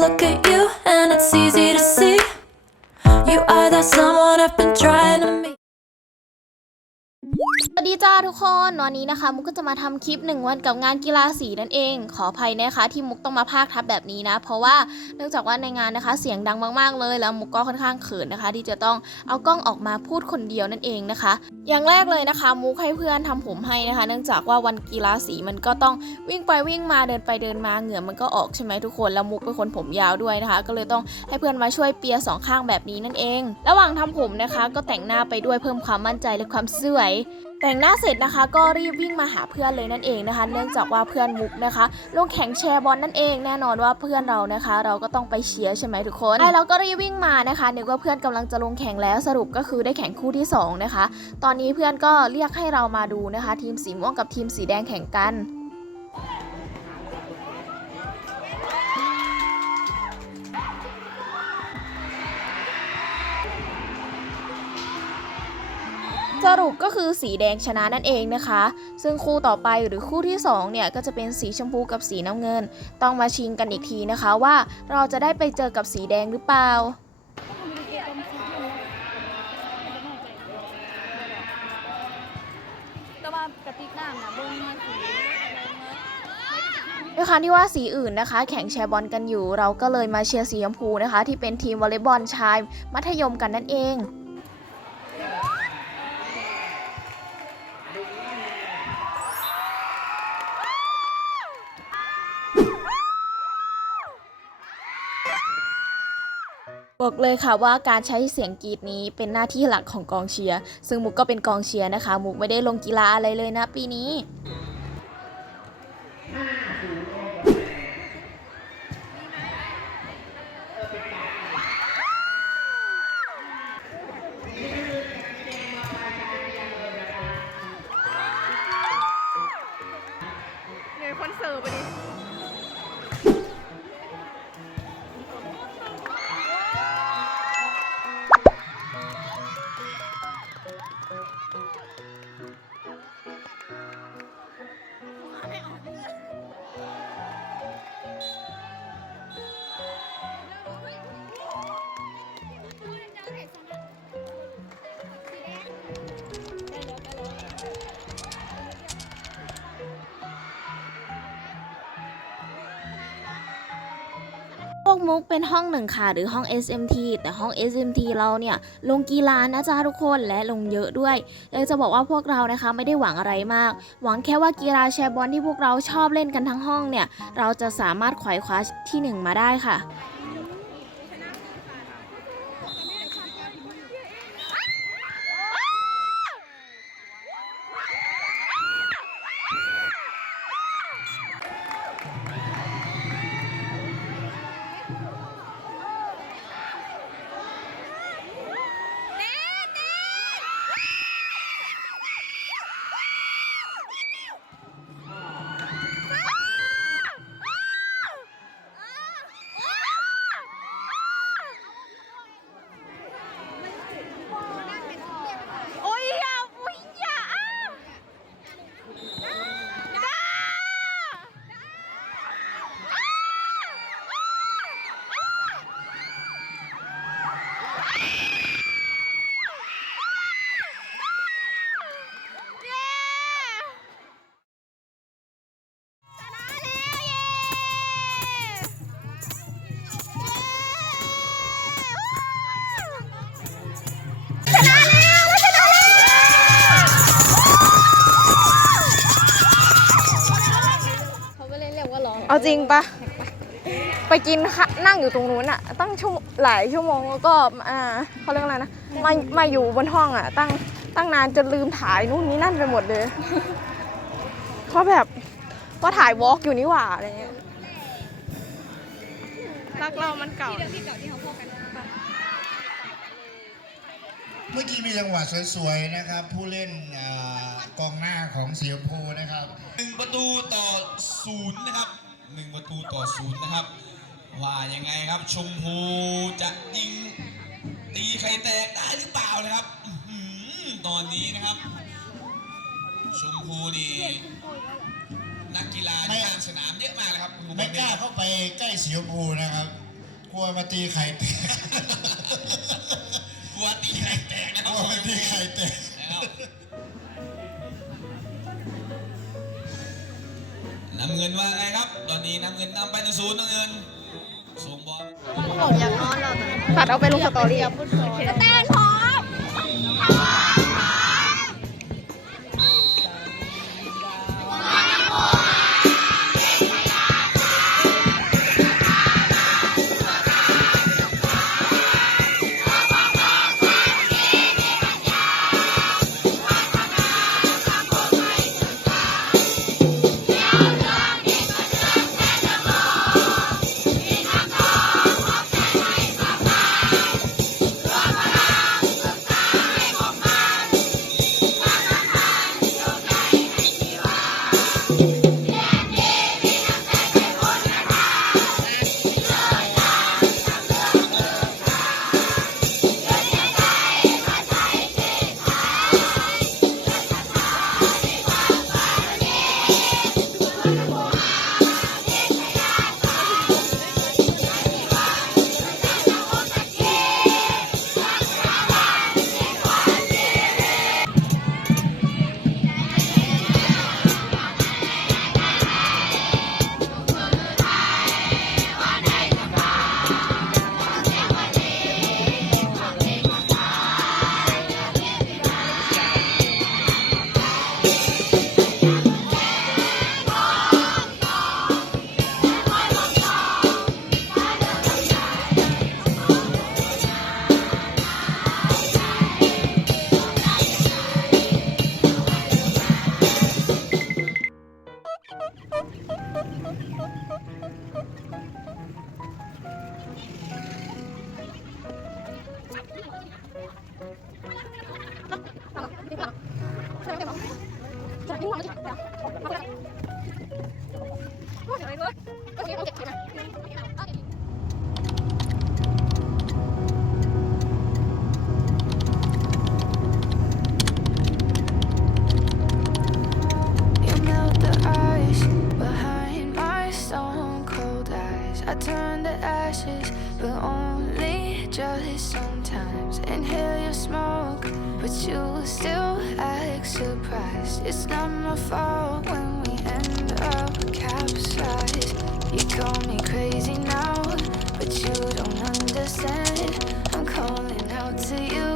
look at you and it's easy to see. You are that someone I've been trying to meet. สวัสดีจ้าทุกคนวันนี้นะคะ มุกก็จะมาทำคลิปหนึ่งวันกับงานกีฬาสีนั่นเอง ขออภัยนะคะ ที่มุกต้องมาพากทับแบบนี้นะ เพราะว่าเนื่องจากว่าในงานนะคะ เสียงดังมากๆเลย แล้วมุกก็ค่อนข้างเขินนะคะ ที่จะต้องเอากล้องออกมาพูดคนเดียวนั่นเองนะคะ อย่างแรกเลยนะคะ มุกให้เพื่อนทำผมให้นะคะ เนื่องจากว่าวันกีฬาสีมันก็ต้องวิ่งไปวิ่งมาเดินไปเดินมาเหงื่อมันก็ออกใช่ไหมทุกคนแล้วมุกเป็นคนผมยาวด้วยนะคะ ก็เลยต้องให้เพื่อนมาช่วยเปียสองข้างแบบนี้นั่นเอง ระหว่างทำผมนะคะ ก็แต่งหน้าไปด้วยเพิ่มความมั่นใจและความสวย แต่งหน้าเสร็จนะคะก็รีบวิ่งมาหาเพื่อนเลยนั่นเองนะคะ เนื่องจากว่าเพื่อนมุกนะคะ ลงแข่งแชร์บอลนั่นเองแน่นอนว่าเพื่อนเรานะคะ เราก็ต้องไปเชียร์ใช่ไหมทุกคนไอ้เราก็รีบวิ่งมานะคะนึกว่าเพื่อนกำลังจะลงแข่งแล้วสรุปก็คือได้แข่งคู่ที่สองนะคะ ตอนนี้เพื่อนก็เรียกให้เรามาดูนะคะ ทีมสีม่วงกับทีมสีแดงแข่งกัน สรุปก็คือสีแดงชนะนั่นเองนะคะ ซึ่งคู่ต่อไปหรือคู่ที่2เนี่ยก็จะเป็นสีชมพูกับสีน้ำเงิน ต้องมาชิงกันอีกทีนะคะว่าเราจะได้ไปเจอกับสีแดงหรือเปล่าากระติกน้ำนะเบิ้งมาสีอะไรเงี้ยด้วยความที่ว่าสีอื่นนะคะ แข่งแชร์บอลกันอยู่ เราก็เลยมาเชียร์สีชมพูนะคะ ที่เป็นทีมวอลเลย์บอลชาย มัธยมกันนั่นเอง บอกเลยค่ะว่าการใช้เสียงกรีดนี้เป็นหน้าที่หลักของกองเชียร์ ซึ่งมุกก็เป็นกองเชียร์นะคะ มุกไม่ได้ลงกีฬาอะไรเลยนะปีนี้ กมุกเป็นห้องหนึ่งค่ะหรือห้อง SMT แต่ห้อง SMT เราเนี่ยลงกีฬานะจ๊ะทุกคนและลงเยอะด้วยเลยจะบอกว่าพวกเรานะคะไม่ได้หวังอะไรมาก หวังแค่ว่ากีฬาแชร์บอลที่พวกเราชอบเล่นกันทั้งห้องเนี่ยเราจะสามารถขว่คว้าที่หนึ่งมาได้ค่ะ เอาจริงปะไปกินข้านั่งอยู่ตรงนู้นอะตั้งชั่วหลายชั่วโมงแล้วก็อ่าเขาเรียกอะไรนะมามาอยู่บนห้องอะตั้งตั้งนานจนลืมถ่ายนู่นนี่นั่นไปหมดเลยเพราะแบบว่าถ่ายวอล์กอยู่นี่หว่าอะไรเงี้ยรักเรามันเก่าเมื่อกี้มีจังหวะสวยๆนะครับ ผู้เล่นอกองหน้าของเสีชมพูนะครับหนึ่งประตูต่อศูนย์นะครับ หนึ่งประตูต่อศูนย์นะครับ ว่ายังไงครับชมพูจะยิงตีใครแตกได้หรือเปล่านะครับอื้อหือตอนนี้นะครับ ชมพูนี่นักกีฬาไม่ที่ข้างสนามเยอะมากเลยครับคุณไม่กล้าเข้าไปใกล้สีชมพูนะครับ กลัวมาตีไข่แตกกลัวตีไข่แตกนะคกรับลัวมาตีไข่แตกนะครับ น้ำเงินว่าไงครับ ตอนนี้น้ำเงินนำไปหนึ่งศูนย์น้ำเงินส่งบอล บอกอยากนอนเราแต่ตัดเอาไปลงสตอรี่พุทธอยแตงพร้อ I turn to ashes, but only just sometimes. Inhale your smoke, but you still act surprised. It's not my fault when we end up capsized. To you.